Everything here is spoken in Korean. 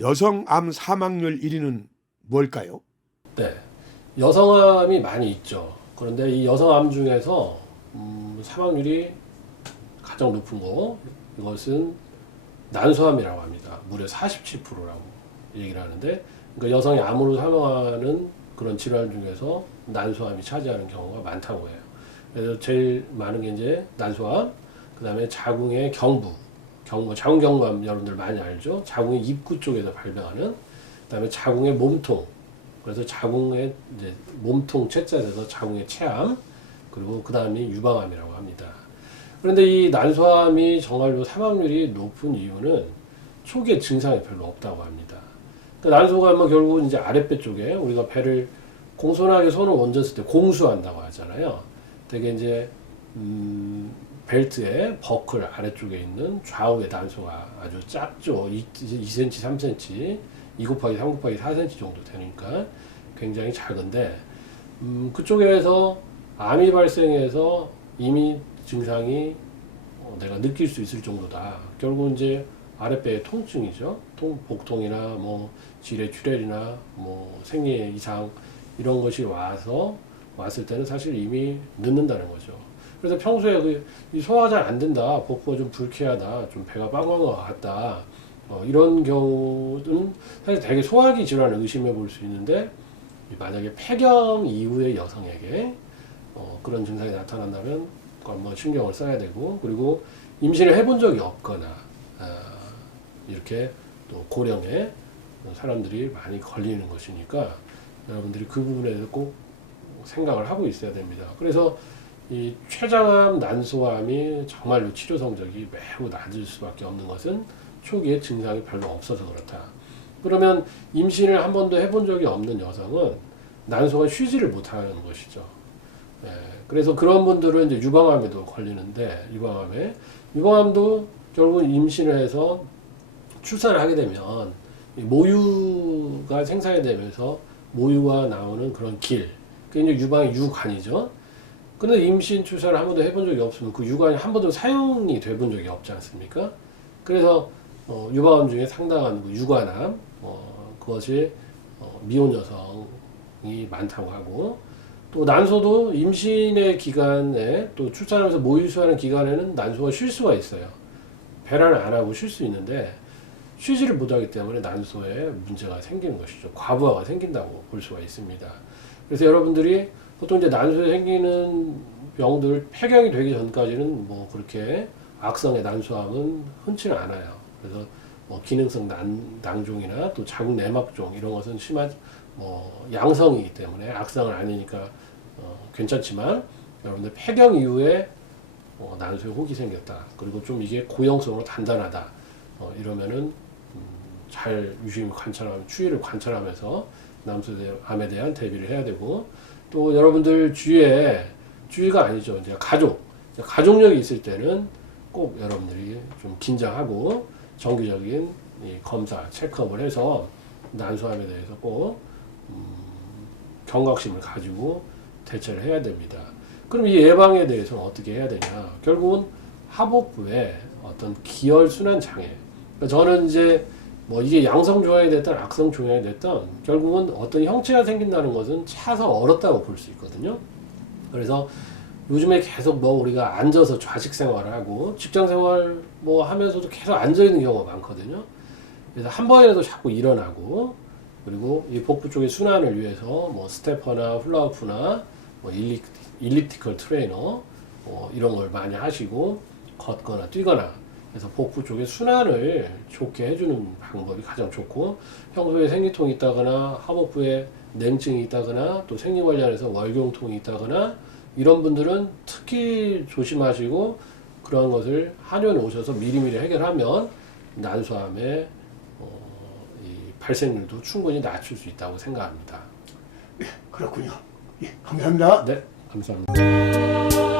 여성 암 사망률 1위는 뭘까요? 네, 여성암이 많이 있죠. 그런데 이 여성암 중에서 사망률이 가장 높은 거, 이것은 난소암이라고 합니다. 무려 47%라고 얘기를 하는데, 그러니까 여성이 암으로 사망하는 그런 질환 중에서 난소암이 차지하는 경우가 많다고 해요. 그래서 제일 많은 게 이제 난소암, 그 다음에 자궁의 자궁경부암 여러분들 많이 알죠? 자궁의 입구 쪽에서 발병하는, 그 다음에 자궁의 몸통, 그래서 자궁의 이제 몸통 채자에서 자궁의 체암, 그리고 그 다음이 유방암이라고 합니다. 그런데 이 난소암이 정말로 사망률이 높은 이유는 초기에 증상이 별로 없다고 합니다. 그러니까 난소가 뭐 결국은 이제 아랫배 쪽에 우리가 배를 공손하게 손을 얹었을 때 공수한다고 하잖아요. 되게 이제 벨트의 버클 아래쪽에 있는 좌우의 난소가 아주 작죠. 2cm, 3cm, 2 곱하기 3 곱하기 4cm 정도 되니까 굉장히 작은데 그쪽에서 암이 발생해서 이미 증상이 내가 느낄 수 있을 정도다. 결국 이제 아랫배의 통증이죠. 복통이나 뭐 지뢰출혈이나 뭐 생리 이상 이런 것이 왔을 때는 사실 이미 늦는다는 거죠. 그래서 평소에 소화 잘 안 된다, 복부가 좀 불쾌하다, 좀 배가 빵빵한 것 같다, 이런 경우는 사실 되게 소화기 질환을 의심해 볼 수 있는데, 만약에 폐경 이후의 여성에게 그런 증상이 나타난다면 한번 신경을 써야 되고, 그리고 임신을 해본 적이 없거나 이렇게 또 고령의 사람들이 많이 걸리는 것이니까 여러분들이 그 부분에 대해서 꼭 생각을 하고 있어야 됩니다. 그래서 이 췌장암, 난소암이 정말로 치료 성적이 매우 낮을 수밖에 없는 것은 초기에 증상이 별로 없어서 그렇다. 그러면 임신을 한 번도 해본 적이 없는 여성은 난소가 쉬지를 못하는 것이죠. 그래서 그런 분들은 이제 유방암에도 걸리는데, 유방암도 결국 임신을 해서 출산을 하게 되면 모유가 생산이 되면서 모유가 나오는 그런 길, 그게 이제 유방의 유관이죠. 근데 임신 출산을 한 번도 해본 적이 없으면 그 유관이 한 번도 사용이 돼 본 적이 없지 않습니까? 그래서 유방암 중에 상당한 그 유관암, 그것이 미혼 여성이 많다고 하고, 또 난소도 임신의 기간에 또 출산하면서 모유수하는 기간에는 난소가 쉴 수가 있어요. 배란을 안 하고 쉴 수 있는데 쉬지를 못하기 때문에 난소에 문제가 생기는 것이죠. 과부하가 생긴다고 볼 수가 있습니다. 그래서 여러분들이 보통 이제 난소에 생기는 병들, 폐경이 되기 전까지는 뭐 그렇게 악성의 난소암은 흔치는 않아요. 그래서 뭐 기능성 낭종이나 또 자궁 내막종 이런 것은 심한 양성이기 때문에 악성은 아니니까 괜찮지만, 여러분들 폐경 이후에 난소에 혹이 생겼다, 그리고 좀 이게 고형성으로 단단하다, 이러면은 잘 유심히 관찰하면, 추이를 관찰하면서 난소암에 대한 대비를 해야 되고, 또 여러분들 주위가 아니죠, 이제 가족력이 있을 때는 꼭 여러분들이 좀 긴장하고 정기적인 이 검사, 체크업을 해서 난소암에 대해서 꼭 경각심을 가지고 대처를 해야 됩니다. 그럼 이 예방에 대해서는 어떻게 해야 되냐? 결국은 하복부에 어떤 기혈순환 장애. 그러니까 저는 이제 뭐 이게 양성 종양이 됐든 악성 종양이 됐든 결국은 어떤 형체가 생긴다는 것은 차서 얼었다고 볼 수 있거든요. 그래서 요즘에 계속 뭐 우리가 앉아서 좌식 생활을 하고 직장 생활 뭐 하면서도 계속 앉아 있는 경우가 많거든요. 그래서 한 번이라도 자꾸 일어나고, 그리고 이 복부 쪽의 순환을 위해서 뭐 스태퍼나 훌라후프나 뭐 일리프티컬 트레이너 이런 걸 많이 하시고 걷거나 뛰거나 해서 복부 쪽의 순환을 좋게 해주는 방법이 가장 좋고, 평소에 생리통이 있다거나 하복부에 냉증이 있다거나 또 생리 관련해서 월경통이 있다거나 이런 분들은 특히 조심하시고, 그러한 것을 한의원에 오셔서 미리미리 해결하면 난소암의 이 발생률도 충분히 낮출 수 있다고 생각합니다. 그렇군요. 감사합니다. 네, 감사합니다.